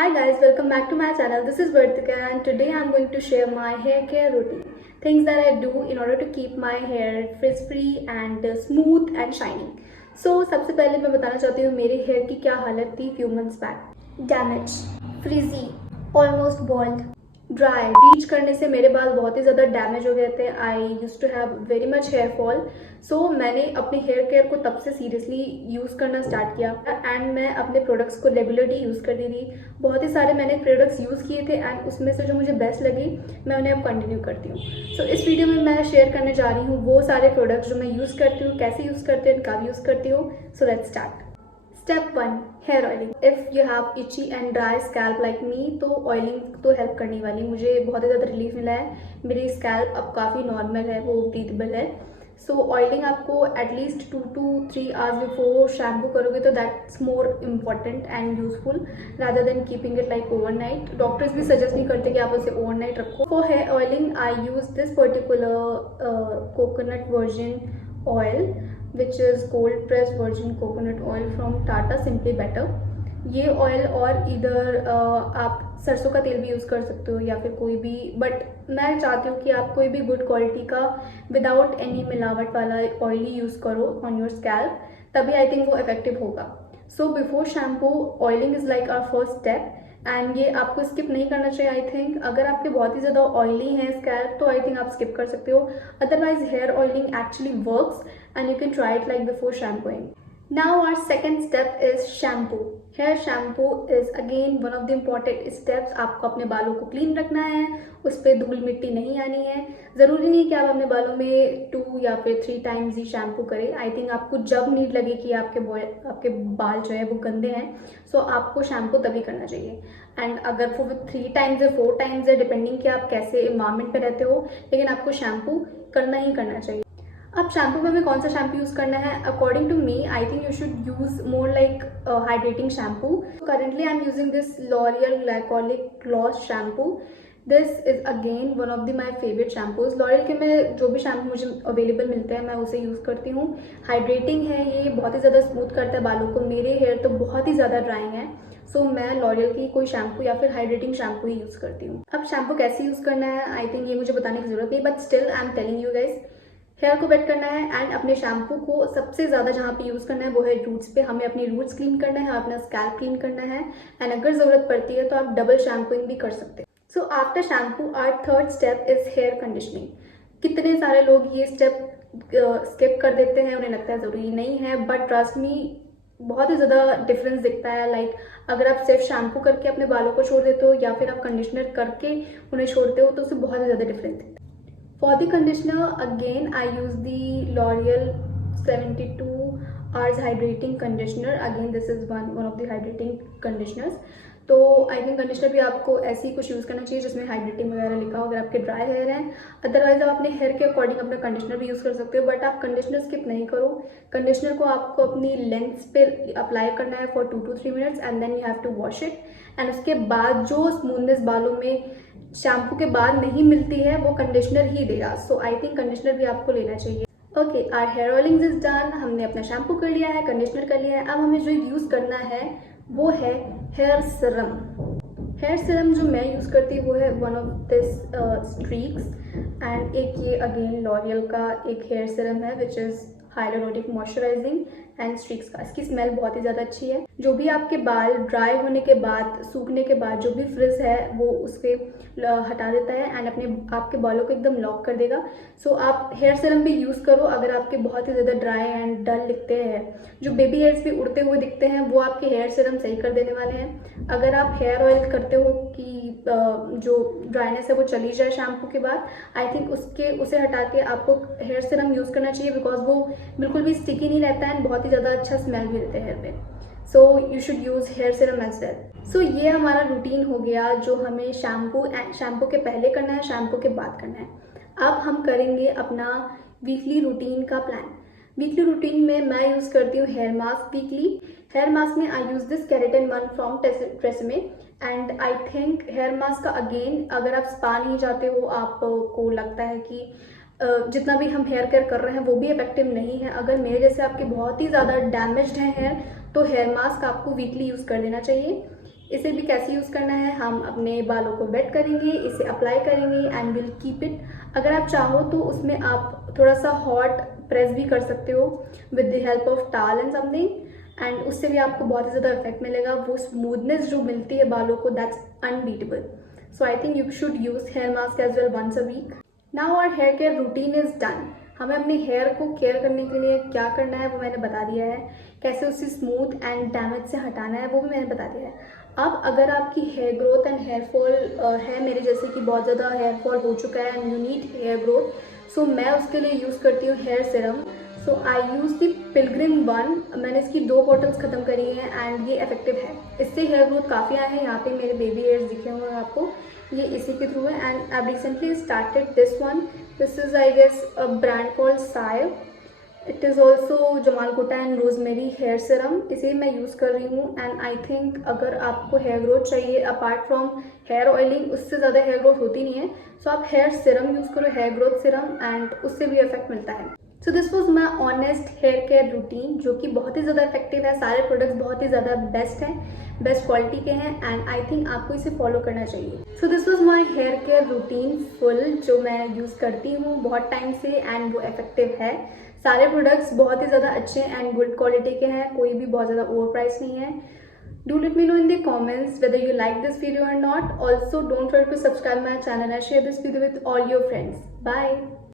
Hi guys, welcome back to my channel. This is Vartika and today I'm going to share my hair care routine. Things that I do in order to keep my hair frizz-free and smooth and shining. So सबसे पहले मैं बताना चाहती हूँ मेरे hair की क्या हालत थी few months back. Damage, frizzy, almost bald, dry bleach करने से मेरे बाल बहुत ही ज़्यादा डैमेज हो गए थे. I used to have very much hair fall. So मैंने अपने हेयर केयर को तब से सीरियसली यूज़ करना स्टार्ट किया एंड मैं अपने प्रोडक्ट्स को रेगुलरली यूज़ करती थी. बहुत ही सारे मैंने प्रोडक्ट्स यूज़ किए थे एंड उसमें से जो मुझे बेस्ट लगी मैं उन्हें अब कंटिन्यू करती हूँ. सो इस वीडियो में मैं शेयर करने जा रही हूँ वो सारे प्रोडक्ट्स जो मैं यूज़ करती हूँ, कैसे यूज़ करती हूँ, कब यूज़ करती हूँ. So let's start. Step 1, hair oiling. If you have itchy and dry scalp like me तो ऑयलिंग तो हेल्प करने वाली. मुझे बहुत ही ज़्यादा रिलीफ मिला है. मेरी स्कैल्प अब काफ़ी नॉर्मल है, वो ब्रीथेबल है. सो ऑयलिंग आपको at least 2 to 3 hours before shampoo करोगे तो that's more important and useful rather than keeping it like overnight. Doctors भी सजेस्ट नहीं करते कि आप उसे ओवरनाइट रखो. For hair oiling I use this particular coconut virgin oil which is cold pressed virgin coconut oil from Tata Simply Better. ये oil और इधर आप सरसों का तेल भी यूज़ कर सकते हो या फिर कोई भी, बट मैं चाहती हूँ कि आप कोई भी गुड क्वालिटी का विदाउट एनी मिलावट वाला ऑयली यूज़ करो ऑन योर स्कैल्प, तभी आई थिंक वो इफेक्टिव होगा. So before shampoo oiling is like our first step and ये आपको स्किप नहीं करना चाहिए. आई थिंक अगर आपके बहुत ही ज़्यादा ऑयली है स्कैल्प तो आई थिंक आप स्किप कर सकते हो. Otherwise hair oiling actually works and you can try it like before shampooing. Now our second step is shampoo. Hair shampoo is again one of the important steps. आपको अपने बालों को clean रखना है, उस पर धूल मिट्टी नहीं आनी है. ज़रूरी नहीं कि आप अपने बालों में 2 या फिर 3 टाइम्स ही शैम्पू करें. आई थिंक आपको जब नीड लगे कि आपके बाल जो है वो गंदे हैं, सो आपको शैम्पू तभी करना चाहिए. एंड अगर वो 3 टाइम्स है 4 टाइम्स है, डिपेंडिंग कि आप कैसे इन्वायरमेंट पे रहते हो, लेकिन आपको शैम्पू करना ही करना चाहिए. अब शैम्पू में हमें कौन सा शैम्पू यूज़ करना है? According to me I think you should use more like hydrating shampoo. Currently I am using this L'Oréal glycolic gloss shampoo. This is again one of the my favourite shampoos. L'Oréal के मैं जो भी shampoo मुझे available मिलते हैं मैं उसे use करती हूँ. हाइड्रेटिंग है, ये बहुत ही ज़्यादा स्मूथ करता है बालों को. मेरे हेयर तो बहुत ही ज़्यादा ड्राइंग है, सो मैं लॉरियल की कोई शैम्पू या फिर हाइड्रेटिंग शैम्पू ही यूज़ करती हूँ. अब शैम्पू कैसे यूज़ करना है आई थिंक ये मुझे बताने की जरूरत नहीं, but still I am telling you guys. Hair को वेट करना है एंड अपने शैम्पू को सबसे ज़्यादा जहाँ पे यूज़ करना है वो है रूट्स पे. हमें अपनी रूट्स क्लीन करना है, अपना स्कैल्प क्लीन करना है एंड अगर ज़रूरत पड़ती है तो आप डबल शैम्पूइंग भी कर सकते हैं. So after shampoo our third step is hair conditioning. कितने सारे लोग ये स्टेप स्किप कर देते हैं, उन्हें लगता है ज़रूरी नहीं है, बट ट्रस्ट मी बहुत ही ज़्यादा डिफरेंस दिखता है. लाइक अगर आप सिर्फ शैम्पू करके अपने बालों को छोड़ देते हो या फिर आप कंडीशनर करके उन्हें छोड़ते हो तो उससे बहुत ही ज़्यादा डिफरेंस दिखता है. For the conditioner, again I use the L'Oreal 72 hours hydrating conditioner. Again this is one of the hydrating conditioners. तो आई थिंक कंडीशनर भी आपको ऐसे ही कुछ यूज़ करना चाहिए जिसमें हाइड्रेटिंग वगैरह लिखा हो अगर आपके ड्राई हेयर हैं. अदरवाइज आप अपने हेयर के अकॉर्डिंग अपना कंडीशनर भी यूज़ कर सकते हो, बट आप कंडीशनर स्किप नहीं करो. कंडीशनर को आपको अपनी लेंथ पे अप्लाई करना है for 2 to 3 minutes and then you have to wash it. And उसके बाद जो स्मूथनेस बालों में शैम्पू के बाद नहीं मिलती है वो कंडीशनर ही देगा. सो आई थिंक कंडीशनर भी आपको लेना चाहिए. Okay, our hair oiling is done. हमने अपना शैम्पू कर लिया है, कंडीशनर कर लिया है. अब हमें जो यूज़ करना है वो है हेयर सीरम. हेयर सीरम जो मैं यूज़ करती हूँ वो है one of this Streax and एक ये अगेन लॉरियल का एक हेयर सीरम है which is hyaluronic moisturising and Streax का. इसकी स्मेल बहुत ही ज़्यादा अच्छी है. जो भी आपके बाल ड्राई होने के बाद, सूखने के बाद जो भी फ्रिज है वो उसके हटा देता है एंड अपने आपके बालों को एकदम लॉक कर देगा. सो आप हेयर सीरम भी यूज़ करो अगर आपके बहुत ही ज़्यादा ड्राई एंड डल दिखते हैं, जो बेबी हेयर्स भी उड़ते हुए दिखते हैं, वो आपके हेयर सीरम सही कर देने वाले हैं. अगर आप हेयर ऑयल करते हो कि जो ड्राइनेस है वो चली जाए शैम्पू के बाद, आई थिंक उसे हटा के आपको हेयर सीरम यूज़ करना चाहिए बिकॉज वो बिल्कुल भी स्टिकी नहीं रहता है एंड बहुत ही ज़्यादा अच्छा स्मेल भी देते हैं हेयर पे. So you should use hair serum as well. सो ये हमारा रूटीन हो गया जो हमें शैम्पू के पहले करना है, शैम्पू के बाद करना है. अब हम करेंगे अपना वीकली रूटीन का प्लान. वीकली रूटीन में मैं यूज़ करती हूँ hair mask weekly. Hair mask में I use this keratin 1 from TRESemme and I think hair mask का अगेन अगर आप स्पा नहीं जाते हो, आपको लगता है कि जितना भी हम हेयर केयर कर रहे हैं वो भी इफेक्टिव नहीं है, अगर मेरे जैसे आपके बहुत ही ज़्यादा डैमेज्ड हैं हेयर, तो हेयर मास्क आपको वीकली यूज़ कर देना चाहिए. इसे भी कैसे यूज़ करना है, हम अपने बालों को वेट करेंगे, इसे अप्लाई करेंगे एंड विल कीप इट। अगर आप चाहो तो उसमें आप थोड़ा सा हॉट प्रेस भी कर सकते हो विद द हेल्प ऑफ टाल एंड समथिंग, एंड उससे भी आपको बहुत ही ज़्यादा इफेक्ट मिलेगा। वो स्मूथनेस जो मिलती है बालों को, that's unbeatable. So I think you should use hair mask as well once a week. Now our hair care routine is done. हमें अपने हेयर को केयर करने के लिए क्या करना है वो मैंने बता दिया है, कैसे उसे स्मूथ एंड डैमेज से हटाना है वो भी मैंने बता दिया है। अब अगर आपकी hair growth and hair fall है मेरे जैसे कि बहुत ज़्यादा हेयर फॉल हो चुका है and you need hair growth, so मैं उसके लिए यूज़ करती हूँ hair serum. So I use the Pilgrim 1। मैंने इसकी 2 बॉटल्स ख़त्म करी हैं एंड ये इफेक्टिव है। इससे हेयर ग्रोथ काफ़ी आए हैं। यहाँ पे मेरे बेबी हेयर्स दिखे हुए हैं आपको, ये इसी के थ्रू है। And I recently started this one. This is I guess a brand called Sai. It is also jamalgota and rosemary hair serum. इसे मैं यूज़ कर रही हूँ एंड आई थिंक अगर आपको हेयर ग्रोथ चाहिए अपार्ट फ्रॉम हेयर ऑयलिंग, उससे ज़्यादा हेयर ग्रोथ होती नहीं है, सो आप हेयर सीरम यूज़ करो, हेयर ग्रोथ सीरम, एंड उससे भी इफेक्ट मिलता है। So this was my honest hair care routine, जो कि बहुत ही ज़्यादा इफेक्टिव है। सारे प्रोडक्ट्स बहुत ही ज़्यादा बेस्ट हैं, बेस्ट क्वालिटी के हैं एंड आई थिंक आपको इसे फॉलो करना चाहिए। So this was my hair care routine full, जो मैं यूज़ करती हूँ बहुत टाइम से एंड वो इफेक्टिव है। सारे प्रोडक्ट्स बहुत ही ज़्यादा अच्छे एंड गुड क्वालिटी के हैं, कोई भी बहुत ज़्यादा ओवर प्राइस नहीं है। Do let me know in the comments whether you like this video or not. Also, don't forget to subscribe my channel and share this video with all your friends. Bye.